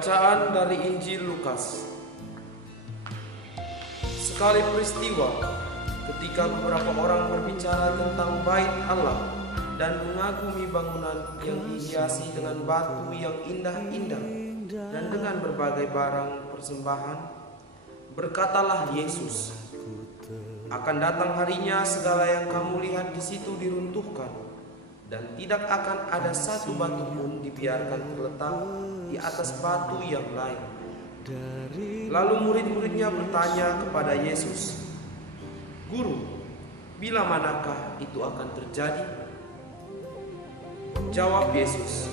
Bacaan dari Injil Lukas. Sekali peristiwa, ketika beberapa orang berbicara tentang bait Allah dan mengagumi bangunan yang dihiasi dengan batu yang indah-indah dan dengan berbagai barang persembahan, berkatalah Yesus, "Akan datang harinya segala yang kamu lihat di situ diruntuhkan, dan tidak akan ada satu batu pun dibiarkan terletak di atas batu yang lain." Lalu murid-muridnya bertanya kepada Yesus, "Guru, bila manakah itu akan terjadi?" Jawab Yesus,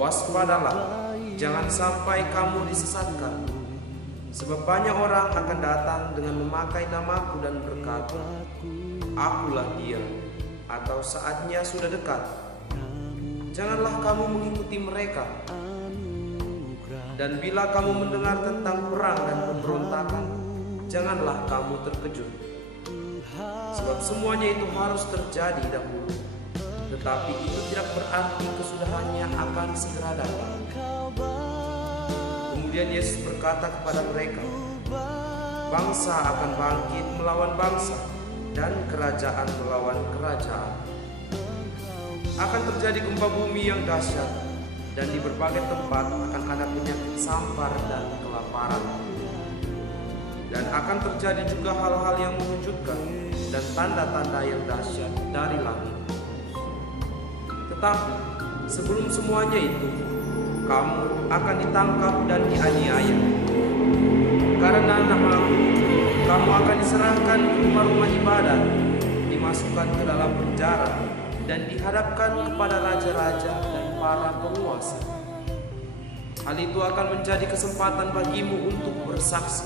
"Waspadalah, jangan sampai kamu disesatkan. Sebab banyak orang akan datang dengan memakai namaku dan berkata, 'Akulah dia,' atau 'Saatnya sudah dekat.' Janganlah kamu mengikuti mereka. Dan bila kamu mendengar tentang perang dan pemberontakan, janganlah kamu terkejut. Sebab semuanya itu harus terjadi dahulu, tetapi itu tidak berarti kesudahannya akan segera datang." Kemudian Yesus berkata kepada mereka, "Bangsa akan bangkit melawan bangsa, dan kerajaan melawan kerajaan. Akan terjadi gempa bumi yang dahsyat, dan di berbagai tempat akan ada penyakit sampar dan kelaparan. Dan akan terjadi juga hal-hal yang mengejutkan dan tanda-tanda yang dahsyat dari langit. Tetapi sebelum semuanya itu, kamu akan ditangkap dan dianiaya. Karena namaku, kamu akan diserahkan ke rumah-rumah ibadat, dimasukkan ke dalam penjara, dan dihadapkan kepada raja-raja dan para penguasa. Hal itu akan menjadi kesempatan bagimu untuk bersaksi.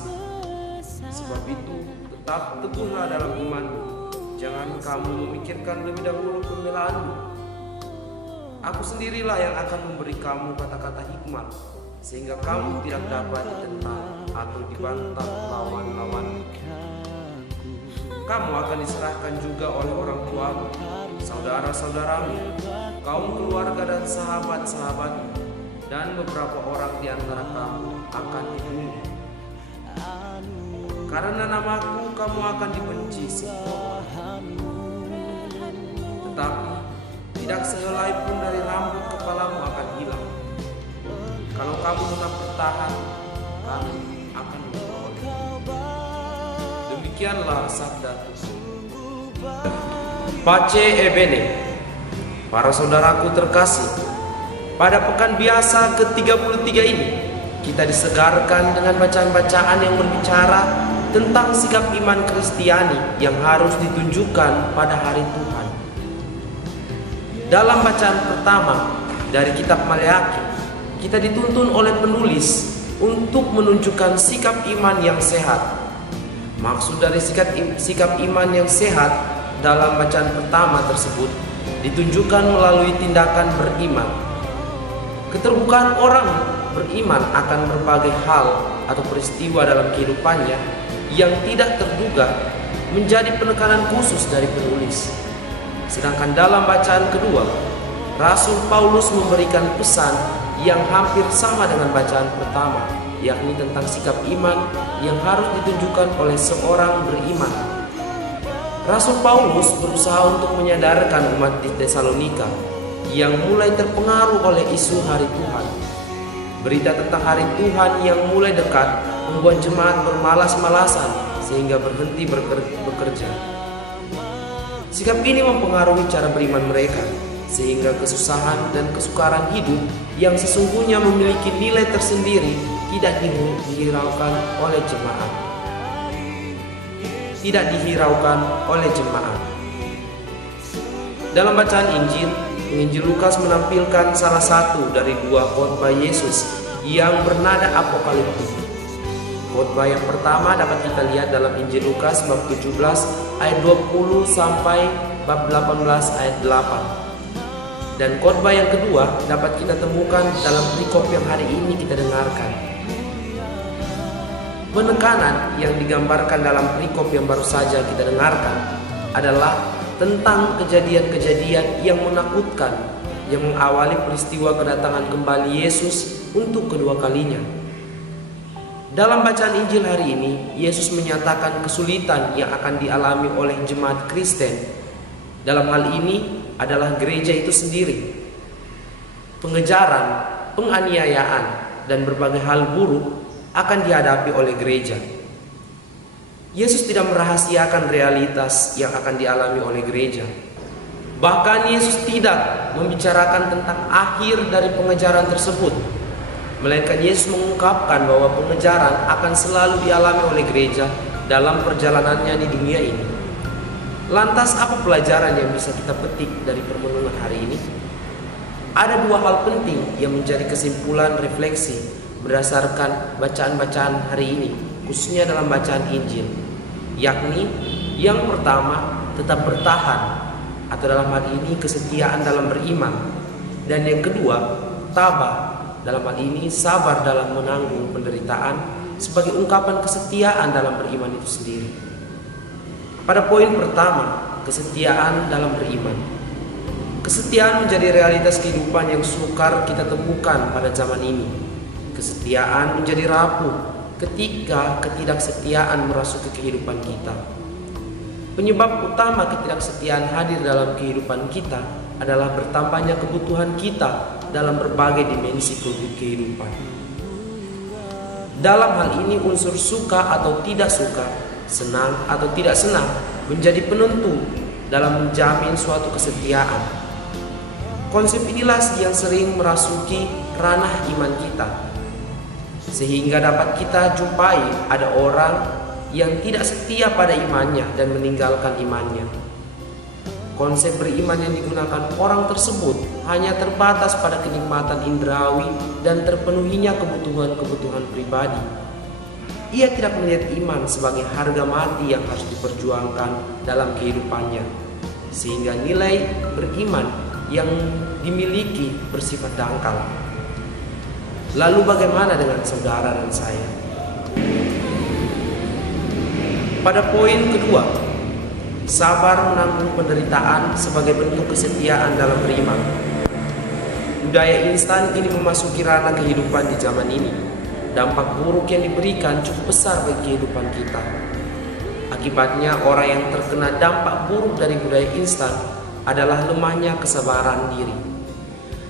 Sebab itu, tetap teguhlah dalam imanmu. Jangan kamu memikirkan lebih dahulu pembelaanmu. Aku sendirilah yang akan memberi kamu kata-kata hikmat, sehingga kamu tidak dapat ditentang atau dibantah lawan-lawan. Kamu akan diserahkan juga oleh orang tuamu, saudara-saudaramu, kaum keluarga dan sahabat-sahabatmu, dan beberapa orang di antara kamu akan dibunuh. Karena namaku kamu akan dibenci semua orang. Tetapi tidak sehelai pun dari rambut kepalamu akan hilang. Kalau kamu tetap bertahan, kami akan memperoleh." Demikianlah sabda Tuhan. Pace e bene, para saudaraku terkasih, pada pekan biasa ke-33 ini, kita disegarkan dengan bacaan-bacaan yang berbicara tentang sikap iman Kristiani yang harus ditunjukkan pada hari Tuhan. Dalam bacaan pertama dari kitab Maleakhi, kita dituntun oleh penulis untuk menunjukkan sikap iman yang sehat. Maksud dari sikap iman yang sehat dalam bacaan pertama tersebut ditunjukkan melalui tindakan beriman. Keterbukaan orang beriman akan berbagai hal atau peristiwa dalam kehidupannya yang tidak terduga menjadi penekanan khusus dari penulis. Sedangkan dalam bacaan kedua, Rasul Paulus memberikan pesan yang hampir sama dengan bacaan pertama, yakni tentang sikap iman yang harus ditunjukkan oleh seorang beriman. Rasul Paulus berusaha untuk menyadarkan umat di Tesalonika yang mulai terpengaruh oleh isu hari Tuhan. Berita tentang hari Tuhan yang mulai dekat membuat jemaat bermalas-malasan sehingga berhenti bekerja. Sikap ini mempengaruhi cara beriman mereka, sehingga kesusahan dan kesukaran hidup yang sesungguhnya memiliki nilai tersendiri tidak dihiraukan oleh jemaat. Dalam bacaan Injil, penginjil Lukas menampilkan salah satu dari dua khotbah Yesus yang bernada apokaliptik. Khotbah yang pertama dapat kita lihat dalam Injil Lukas bab 17 ayat 20 sampai bab 18 ayat 8. Dan khotbah yang kedua dapat kita temukan dalam perikop yang hari ini kita dengarkan. Penekanan yang digambarkan dalam perikop yang baru saja kita dengarkan adalah tentang kejadian-kejadian yang menakutkan yang mengawali peristiwa kedatangan kembali Yesus untuk kedua kalinya. Dalam bacaan Injil hari ini, Yesus menyatakan kesulitan yang akan dialami oleh jemaat Kristen. Dalam hal ini adalah gereja itu sendiri. Pengejaran, penganiayaan, dan berbagai hal buruk akan dihadapi oleh gereja. Yesus tidak merahasiakan realitas yang akan dialami oleh gereja. Bahkan Yesus tidak membicarakan tentang akhir dari pengejaran tersebut, melainkan Yesus mengungkapkan bahwa pengejaran akan selalu dialami oleh gereja dalam perjalanannya di dunia ini. Lantas apa pelajaran yang bisa kita petik dari permenungan hari ini? Ada dua hal penting yang menjadi kesimpulan refleksi berdasarkan bacaan-bacaan hari ini, khususnya dalam bacaan Injil, yakni yang pertama, tetap bertahan, atau dalam hal ini kesetiaan dalam beriman, dan yang kedua, tabah, dalam hal ini sabar dalam menanggung penderitaan sebagai ungkapan kesetiaan dalam beriman itu sendiri. Pada poin pertama, kesetiaan dalam beriman. Kesetiaan menjadi realitas kehidupan yang sukar kita temukan pada zaman ini. Kesetiaan menjadi rapuh ketika ketidaksetiaan merasuki kehidupan kita. Penyebab utama ketidaksetiaan hadir dalam kehidupan kita adalah bertambahnya kebutuhan kita dalam berbagai dimensi kehidupan. Dalam hal ini unsur suka atau tidak suka, senang atau tidak senang menjadi penentu dalam menjamin suatu kesetiaan. Konsep inilah yang sering merasuki ranah iman kita, sehingga dapat kita jumpai ada orang yang tidak setia pada imannya dan meninggalkan imannya. Konsep beriman yang digunakan orang tersebut hanya terbatas pada kenikmatan indrawi dan terpenuhinya kebutuhan-kebutuhan pribadi. Ia tidak melihat iman sebagai harga mati yang harus diperjuangkan dalam kehidupannya, sehingga nilai beriman yang dimiliki bersifat dangkal. Lalu bagaimana dengan saudara dan saya? Pada poin kedua, sabar menanggung penderitaan sebagai bentuk kesetiaan dalam beriman. Budaya instan kini memasuki ranah kehidupan di zaman ini. Dampak buruk yang diberikan cukup besar bagi kehidupan kita. Akibatnya orang yang terkena dampak buruk dari budaya instan adalah lemahnya kesabaran diri.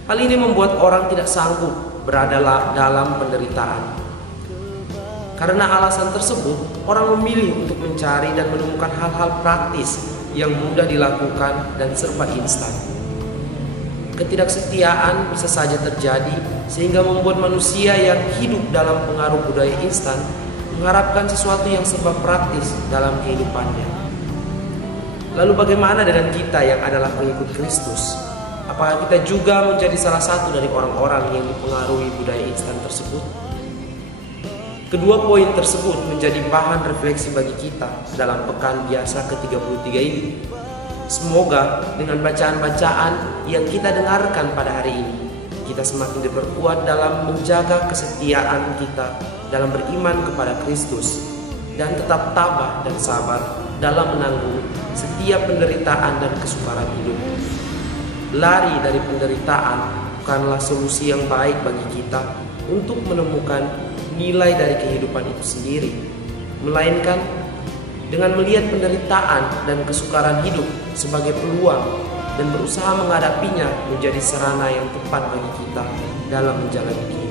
Hal ini membuat orang tidak sanggup berada dalam penderitaan. Karena alasan tersebut, orang memilih untuk mencari dan menemukan hal-hal praktis yang mudah dilakukan dan serba instan. Ketidaksetiaan bisa saja terjadi sehingga membuat manusia yang hidup dalam pengaruh budaya instan mengharapkan sesuatu yang serba praktis dalam kehidupannya. Lalu bagaimana dengan kita yang adalah pengikut Kristus? Apakah kita juga menjadi salah satu dari orang-orang yang dipengaruhi budaya instan tersebut? Kedua poin tersebut menjadi bahan refleksi bagi kita dalam pekan biasa ke-33 ini. Semoga dengan bacaan-bacaan yang kita dengarkan pada hari ini, kita semakin diperkuat dalam menjaga kesetiaan kita dalam beriman kepada Kristus dan tetap tabah dan sabar dalam menanggung setiap penderitaan dan kesukaran hidup. Lari dari penderitaan bukanlah solusi yang baik bagi kita untuk menemukan nilai dari kehidupan itu sendiri, melainkan dengan melihat penderitaan dan kesukaran hidup sebagai peluang dan berusaha menghadapinya menjadi sarana yang tepat bagi kita dalam menjalani hidup.